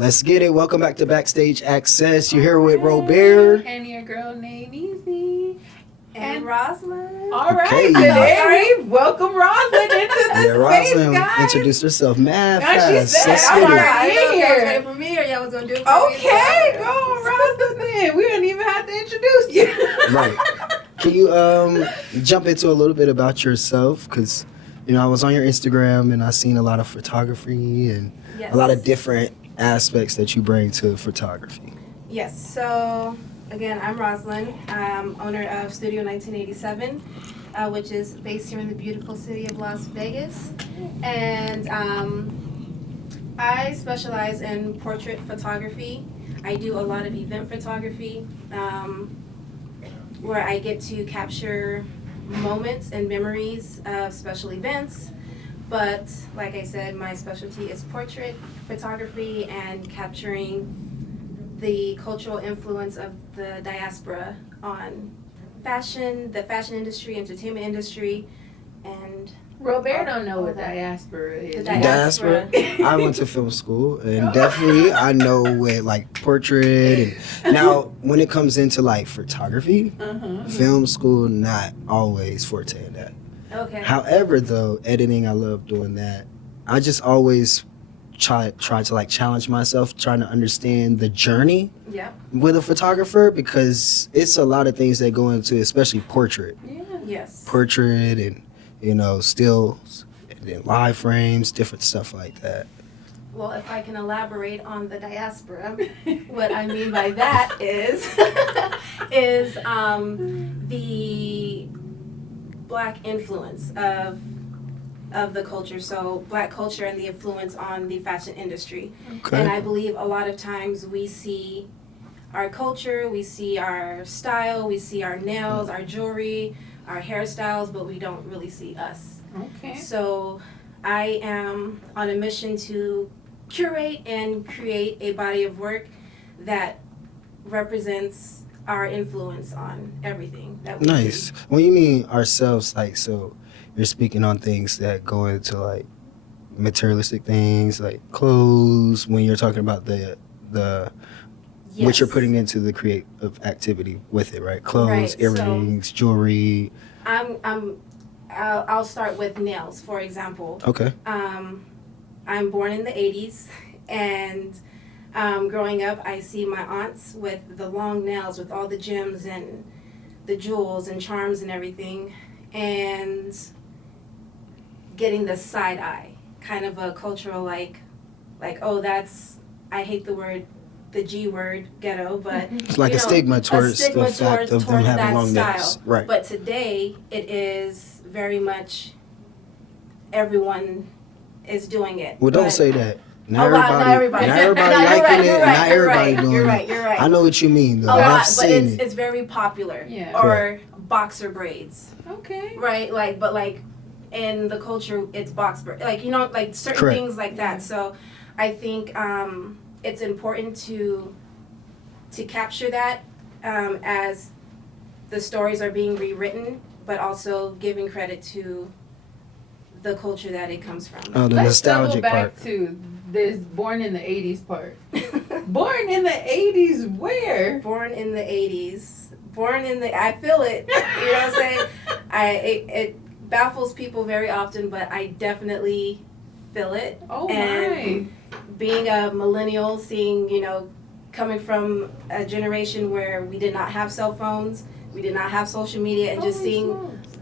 Let's get it. Welcome back to Backstage Access. You're here with Robeare. And your girl named Easy. And Rosalind. All right, Okay. today we welcome Rosalind into the space, Rosalind guys. introduced herself mad Now she fast. said, Let's I'm get it. already I know here. y'all was ready for me or y'all was going to do it for me. Okay, go on, Rosalind then. We didn't even have to introduce you. Right. Can you jump into a little bit about yourself? Because, I was on your Instagram and I seen a lot of photography and Yes. a lot of different aspects that you bring to photography. Yes, so again, I'm Rosalind. I'm owner of Studio 1987, which is based here in the beautiful city of Las Vegas. And I specialize in portrait photography. I do a lot of event photography where I get to capture moments and memories of special events. But like I said, my specialty is portrait photography and capturing the cultural influence of the diaspora on fashion, the fashion industry, entertainment industry, and Robeare don't know what diaspora is. The Diaspora. I went to film school and definitely I know what like portrait and now when it comes into like photography, film school not always forte in that. Okay. However, though, editing, I love doing that. I just always try to like challenge myself, trying to understand the journey Yeah. with a photographer because it's a lot of things that go into, especially portrait, Yes. portrait, and stills, and then live frames, different stuff like that. Well, if I can elaborate on the diaspora, what I mean by that is the Black influence of the culture. So Black culture and the influence on the fashion industry. Okay. And I believe a lot of times we see our culture, we see our style, we see our nails, our jewelry, our hairstyles, but we don't really see us. Okay. So I am on a mission to curate and create a body of work that represents our influence on everything that we Nice. do. When you mean ourselves, like, so you're speaking on things that go into like materialistic things, like clothes. When you're talking about the Yes. what you're putting into the creative activity with it, right? Clothes, Right, so- earrings, jewelry. I'll start with nails, for example. Okay. I'm born in the 80s, and growing up, I see my aunts with the long nails, with all the gems and the jewels and charms and everything, and getting the side eye, kind of a cultural like, oh, that's, I hate the G word, ghetto, but It's like a stigma towards the fact of them having long nails. Right. But today, it is very much everyone is doing it. Well, don't But- say that. Not everybody. Not everybody No, you're liking right, it, you're and right, not you're everybody right, doing you're it. right, you're right. I know what you mean, though. A lot, I've but seen it. it's very popular. Yeah. Or boxer braids, Okay. right? But in the culture, it's box braid. Like certain Correct. things like that. So I think it's important to capture that as the stories are being rewritten, but also giving credit to the culture that it comes from. Oh, the Let's double nostalgic back part. to this born in the 80s part. Born in the 80s where? Born in the 80s. I feel it. You know what I'm saying? It baffles people very often, but I definitely feel it. Oh And being a millennial, seeing, coming from a generation where we did not have cell phones, we did not have social media, and just seeing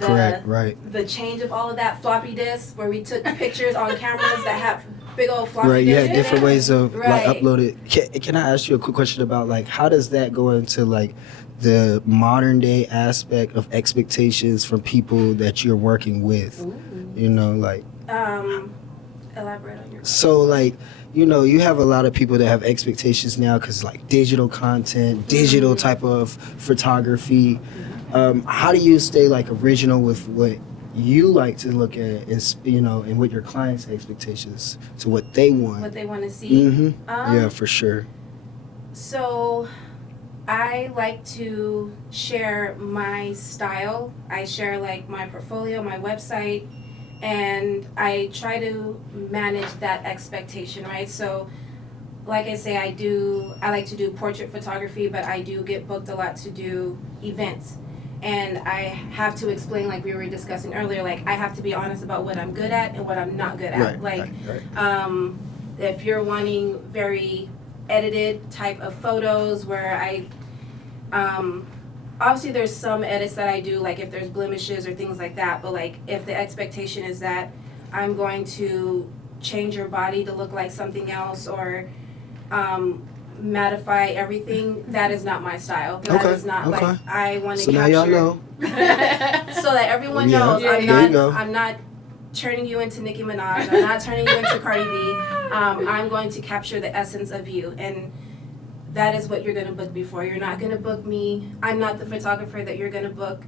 Correct, right. the change of all of that, floppy disks, where we took pictures on cameras that have big old floppy Right, you disks. had different ways of Right. like upload it. Can I ask you a quick question about like how does that go into like the modern day aspect of expectations from people that you're working with? Ooh. Like Elaborate on your so like you have a lot of people that have expectations now because like digital content, digital type of photography. How do you stay like original with what you like to look at is and what your clients' expectations to what they want? what they want to see. Mm-hmm. Yeah, for sure. So I like to share my style. I share like my portfolio, my website, and I try to manage that expectation, right? So like I say, I like to do portrait photography, but I do get booked a lot to do events. And I have to explain, like we were discussing earlier, like I have to be honest about what I'm good at and what I'm not good at. Right. If you're wanting very edited type of photos where obviously there's some edits that I do, like if there's blemishes or things like that, but like if the expectation is that I'm going to change your body to look like something else or mattify everything, that is not my style. That is not like I want to capture. Now y'all know. So that everyone knows I'm not turning you into Nicki Minaj. I'm not turning you into Cardi B. I'm going to capture the essence of you, and that is what you're going to book me for. You're not going to book me. I'm not the photographer that you're going to book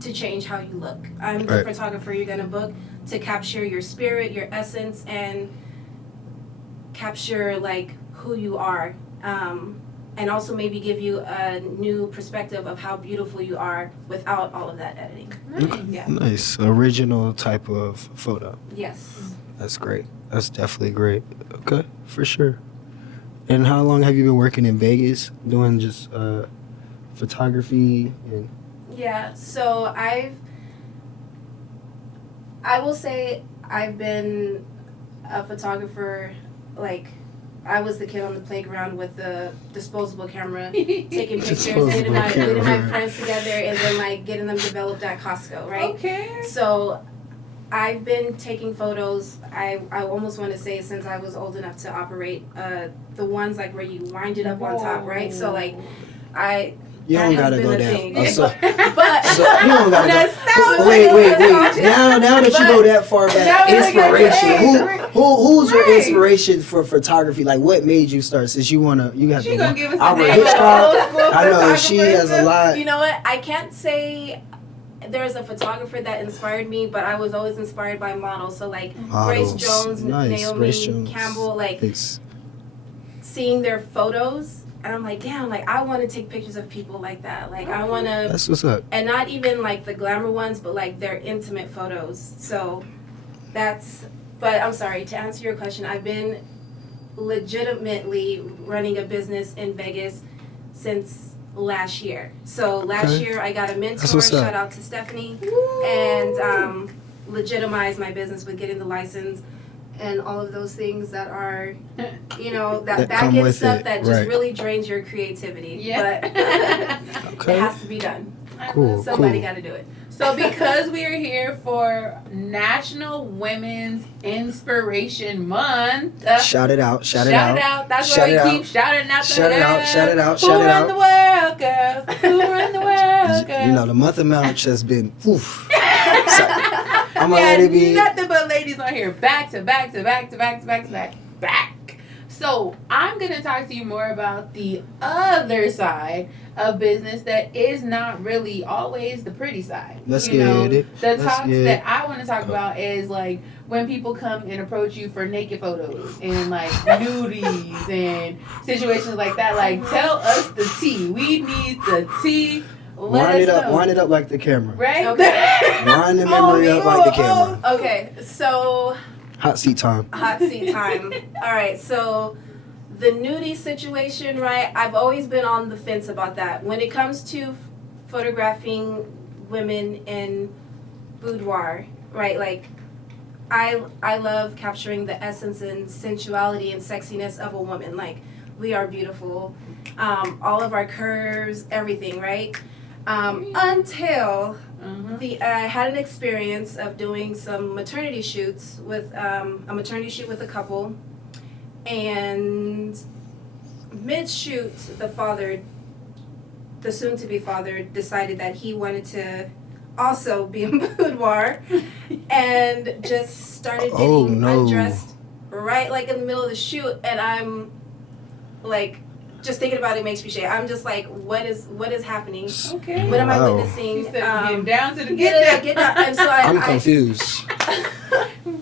to change how you look. I'm the photographer you're going to book to capture your spirit, your essence, and capture like who you are, and also maybe give you a new perspective of how beautiful you are without all of that editing. Nice. Original type of photo. Yes. That's great. That's definitely great. Okay, for sure. And how long have you been working in Vegas doing just photography? Yeah, so I will say I've been a photographer, like I was the kid on the playground with the disposable camera, taking pictures, getting my friends together, and then like getting them developed at Costco, right? Okay. So I've been taking photos, I almost want to say since I was old enough to operate the ones like where you wind it up on top, right? So like you don't gotta go down. But you don't gotta go. Wait. Now that you go that far back, inspiration. Who's your inspiration for photography? Like, what made you start? Since you got the Albert Hitchcock. I know she has a lot. You know what? I can't say there's a photographer that inspired me, but I was always inspired by models. So like models. Grace Jones, Naomi Campbell, like seeing their photos. And I'm like, damn, like I want to take pictures of people like that. Like I want to. That's what's up. And not even like the glamour ones, but like their intimate photos. So but I'm sorry, to answer your question, I've been legitimately running a business in Vegas since last year. So last year I got a mentor, shout out to Stephanie, and legitimized my business with getting the license. And all of those things that are, that back end stuff that just really drains your creativity. Yeah. But it has to be done. Cool. Somebody got to do it. So because we are here for National Women's Inspiration Month. Shout it out. Shout it out. That's why we keep shouting out the Shout it out. Shout it out. Who run the world, girls? Who run the world, girls? The month of March has been, oof. I'm gonna be nothing but ladies on here, back to back. So I'm gonna talk to you more about the other side of business that is not really always the pretty side. Let's get it. The talks that I want to talk about is like when people come and approach you for naked photos and like nudies and situations like that. Like, tell us the tea. We need the tea. Wind it up like the camera. Right? Okay. Wind the memory up like the camera. Okay, so... Hot seat time. All right, so the nudie situation, right? I've always been on the fence about that. When it comes to photographing women in boudoir, right? Like, I love capturing the essence and sensuality and sexiness of a woman. Like, we are beautiful. All of our curves, everything, right? Until I had an experience of doing some maternity shoots with a maternity shoot with a couple, and mid-shoot, the soon-to-be father, decided that he wanted to also be in boudoir, and just started getting undressed right like in the middle of the shoot, and I'm like, just thinking about it makes me shake. I'm just like, what is happening? Okay. What am I witnessing? Getting down to the get down. And so I'm confused.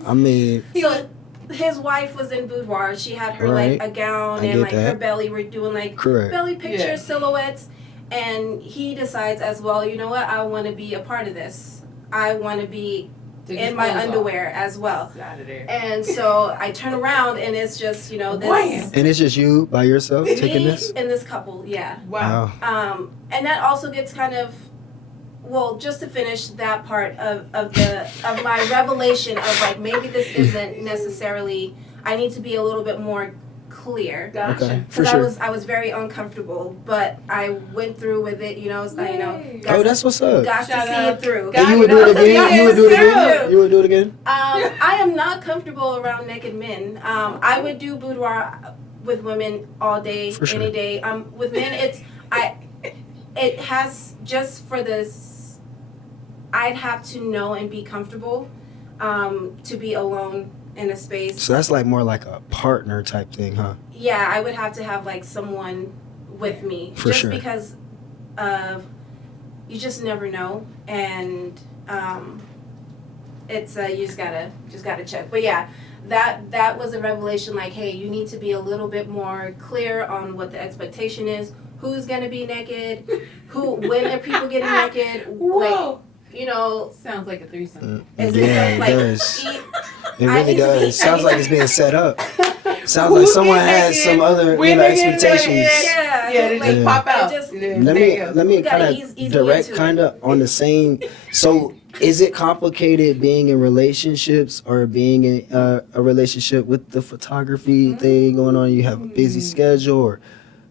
I mean, so his wife was in boudoir. She had her like a gown and like her belly. We're doing like belly pictures, silhouettes, and he decides as well. You know what? I want to be a part of this. I want to be in my underwear as well. Out of there. And so I turn around and it's just, you know, this. Wham. And it's just you by yourself taking Me this? and this couple, yeah. Wow. And that also gets kind of, well, just to finish that part of my revelation of like maybe this isn't necessarily. I need to be a little bit more clear. Gotcha. Okay, for Because sure. I was very uncomfortable, but I went through with it. You know, it's like, you know, Yay. got Oh, that's what's up. to Shout see out. it through. And you would do it again? You would do it again? You would do it again? I am not comfortable around naked men. I would do boudoir with women all day, For sure. any day. With men, it has just for this. I'd have to know and be comfortable to be alone in a space. So that's like more like a partner type thing, huh? Yeah, I would have to have like someone with me, For just sure. because of you just never know, and it's you just gotta check. But yeah, that was a revelation. Like, hey, you need to be a little bit more clear on what the expectation is. Who's gonna be naked? When are people getting naked? Whoa. Like, you know, Sounds like a threesome. is Yeah, it it like does. eat? It I really need to be- does. Sounds I like need it's to- being set up. Sounds like someone has some other, expectations. Yeah, Yeah, they just Yeah. pop out. It just- Yeah, Let there me you go. let me We gotta kind ease of me direct into it. kind of on the same. So is it complicated being in relationships or being in a relationship with the photography thing going on? You have a busy schedule or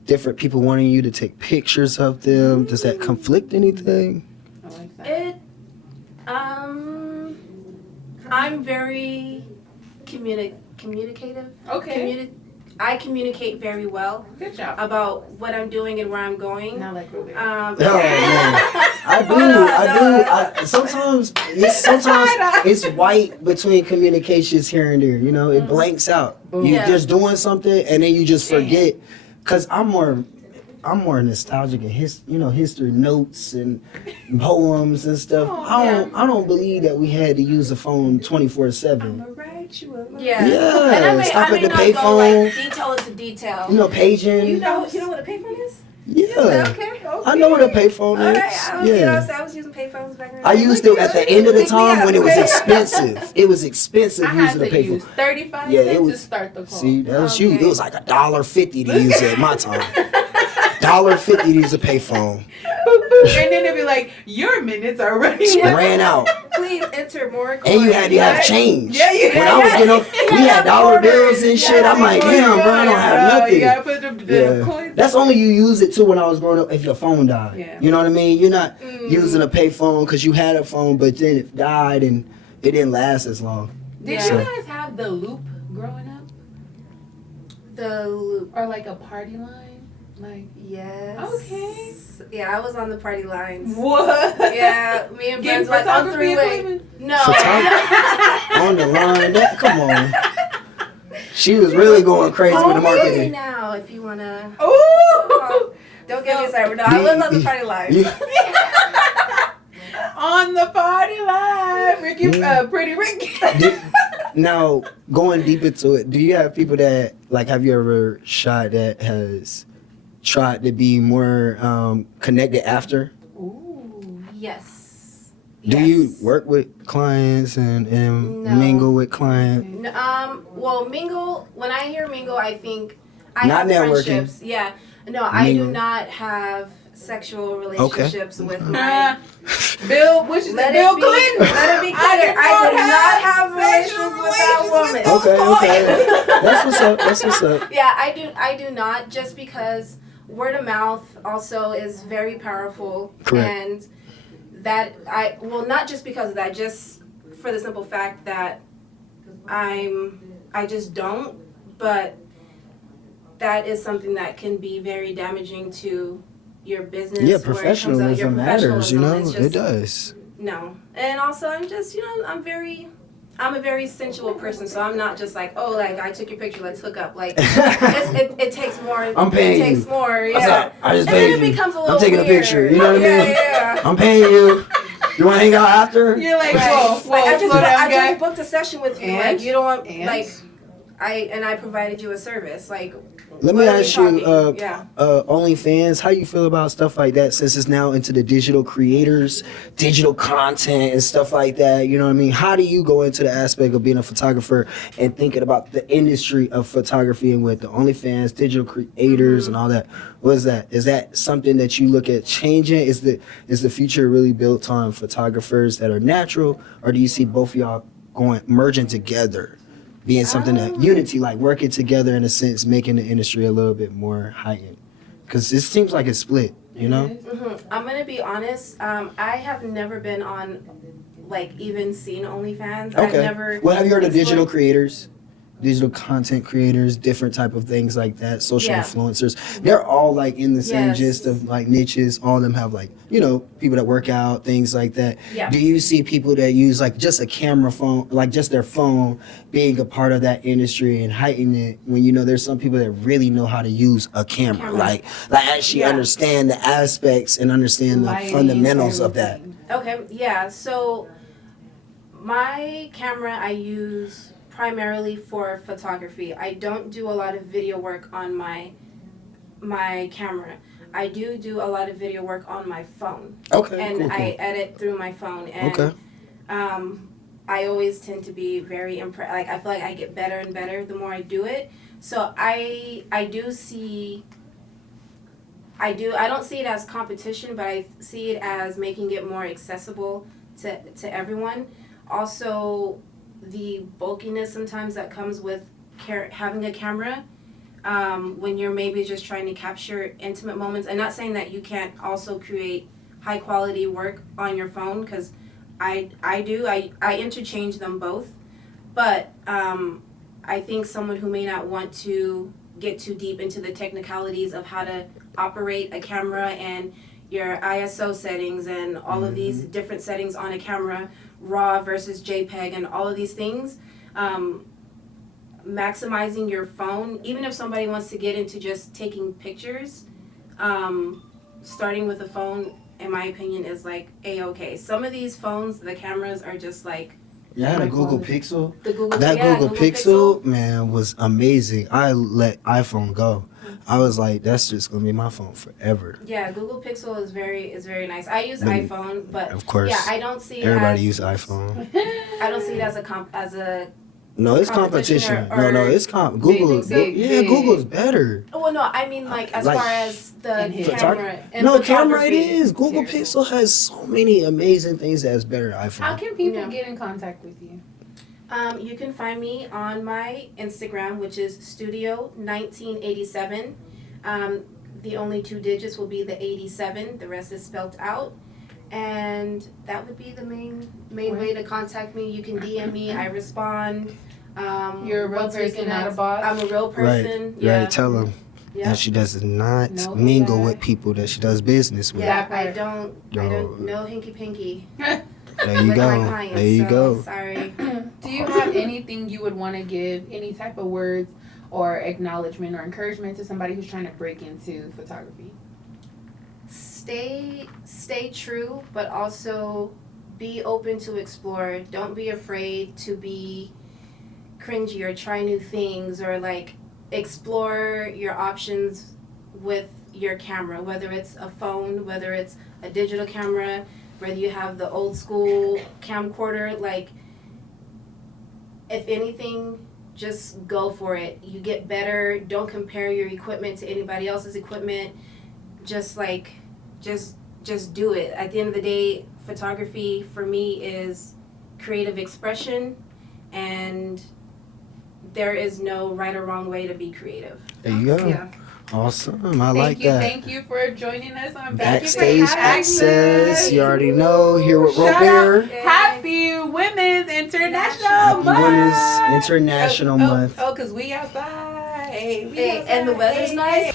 different people wanting you to take pictures of them. Does that conflict anything? I like that. It, I'm very communicative. Okay. I communicate very well Good job. about what I'm doing and where I'm going. Not like Robeare. Oh man, I do. Sometimes it's white between communications here and there. You know, it blanks out. You Yeah. just doing something and then you just forget. Cause I'm more nostalgic and history notes and poems and stuff. Oh, I don't believe that we had to use a phone 24/7. I'ma write you a letter. Yeah. Yeah, And I may, stop I at may the not go like payphone. detail to detail. You know, paging. You know what a payphone is? Yeah, Okay. I know what a payphone All is. right. You know, Yeah. so I was using payphones back then. I used it at the end of the time when it was Okay. expensive. It was expensive I had using a to payphone. use 35 Yeah, it cents to was- start the call. See, that was you. Okay. It was like $1.50 to use it at my time. $1.50 to use a payphone. And then it'd be like, your minutes are running out. Ran out. Please enter more coins. And you had to have change. Yeah, yeah. When I was getting up, we had dollar bills and shit. I'm like, damn, bro, I don't have You nothing. gotta put the Yeah. coins. That's only you use it too when I was growing up if your phone died. Yeah. You know what I mean? You're not using a payphone because you had a phone, but then it died and it didn't last as long. Did Yeah. you guys have the loop growing up? The loop. Or like a party line? Like, Yes. okay. Yeah, I was on the party lines. What? Yeah, me and Getting friends like on photography three-way. equipment? No. On the line, come on. She was really going crazy with the Call me marketing. now if you wanna. Ooh! Don't get me started. No, I was on the party lines. You- On the party line, Ricky, Pretty Ricky. Now, going deep into it, do you have people that, like, have you ever shot that has tried to be more connected after? Ooh. Yes. Do Yes. you work with clients and No. mingle with clients? Well, mingle. When I hear mingle, I think I Not have networking. friendships. Yeah. No, I do Mingle. not have sexual relationships with my. Nah. Bill, which is Let Bill it be. Clinton. Let it be I clear. do I did not not have sexual relations with that woman. relations with Okay. That's what's up. That's what's up. Yeah, I do not, just because word of mouth also is very powerful. Correct. And not just because of that, just for the simple fact that I just don't, but that is something that can be very damaging to your business. Yeah, where it comes out- professionalism your matters, you know? professionalism. It's It just- does. No. And also I'm just, I'm a very sensual person, so I'm not just like, oh, like I took your picture, let's hook up. Like it takes more. I'm paying It takes you. more. What's Yeah. up? I just And then paid it you. becomes a little I'm taking weird. a picture. You know what I mean? Yeah. I'm paying you. You want to hang out after? You're like, Right. whoa, Like, I just, slow down, I guy. just booked a session with you. And? Like you don't want And? like I provided you a service. Like Let me What are we ask you, talking? Yeah. OnlyFans, how you feel about stuff like that since it's now into the digital creators, digital content and stuff like that, you know what I mean? How do you go into the aspect of being a photographer and thinking about the industry of photography and with the OnlyFans, digital creators and all that? What is that? Is that something that you look at changing? Is the future really built on photographers that are natural, or do you see both of y'all merging together? Being something that unity, like working together in a sense, making the industry a little bit more heightened. Because it seems like it's split, you know? I'm gonna be honest. I have never been on, like, even seen OnlyFans. Okay. I've never. Well, have you heard of digital explored- creators? Digital content creators, different type of things like that, social Yeah. influencers. They're all like in the same Yes. gist of like niches. All of them have like, you know, people that work out, things like that. Yeah. Do you see people that use like just a camera phone, like just their phone being a part of that industry and heighten it when you know there's some people that really know how to use a camera. Like actually understand the aspects and understand the Lighting, fundamentals of that. everything. Okay. Yeah. So my camera I use primarily for photography. I don't do a lot of video work on my camera. I do a lot of video work on my phone. Okay, And cool. I edit through my phone. And Okay. I always tend to be very impressed. Like, I feel like I get better and better the more I do it. So I don't see it as competition, but I see it as making it more accessible to everyone. Also, the bulkiness sometimes that comes with having a camera, when you're maybe just trying to capture intimate moments. And not saying that you can't also create high quality work on your phone, because I interchange them both. But I think someone who may not want to get too deep into the technicalities of how to operate a camera and your ISO settings and all of these different settings on a camera, RAW versus JPEG and all of these things, maximizing your phone, even if somebody wants to get into just taking pictures, starting with a phone, in my opinion, is like A-okay. Some of these phones, the cameras are just like, Yeah, I had a Google Pixel. the Google, That yeah, Google Pixel, man, was amazing. I let iPhone go. I was like, that's just gonna be my phone forever. Yeah, Google Pixel is very nice. I use But- iPhone, but Of course. yeah, I don't see Everybody it use iPhone. I don't see it as a No, it's competition. No, it's Google. big. Google's better. well, no, I mean like as Like, far as the in his- camera. And No, camera it photography. is. Google Pixel has so many amazing things that's better than How iPhone. can people Yeah. get in contact with you? You can find me on my Instagram, which is Studio1987. The only 2 digits will be the 87. The rest is spelled out. And that would be the main way to contact me. You can DM me. I respond. You're a real once we person, not a connect, boss? I'm a real person. Right, Yeah. right. Tell them Yeah. that she does not No, mingle yeah. with people that she does business with. Yeah, That I part. don't know hinky pinky There you with my go. clients. There you so go. Sorry. Do you have anything you would want to give, any type of words or acknowledgement or encouragement to somebody who's trying to break into photography? Stay true, but also be open to explore. Don't be afraid to be cringy or try new things, or like explore your options with your camera, whether it's a phone, whether it's a digital camera, whether you have the old school camcorder. Like, if anything, just go for it. You get better. Don't compare your equipment to anybody else's equipment. Just do it. At the end of the day, photography for me is creative expression, and there is no right or wrong way to be creative. There you go. Yeah. Awesome. I like that. Thank you for joining us on Backstage Access. Access. You already know. Here with Shout Robeare. out. Happy Women's International Happy Month. Women's International Month. Oh, because we outside. Hey, and the weather's nice.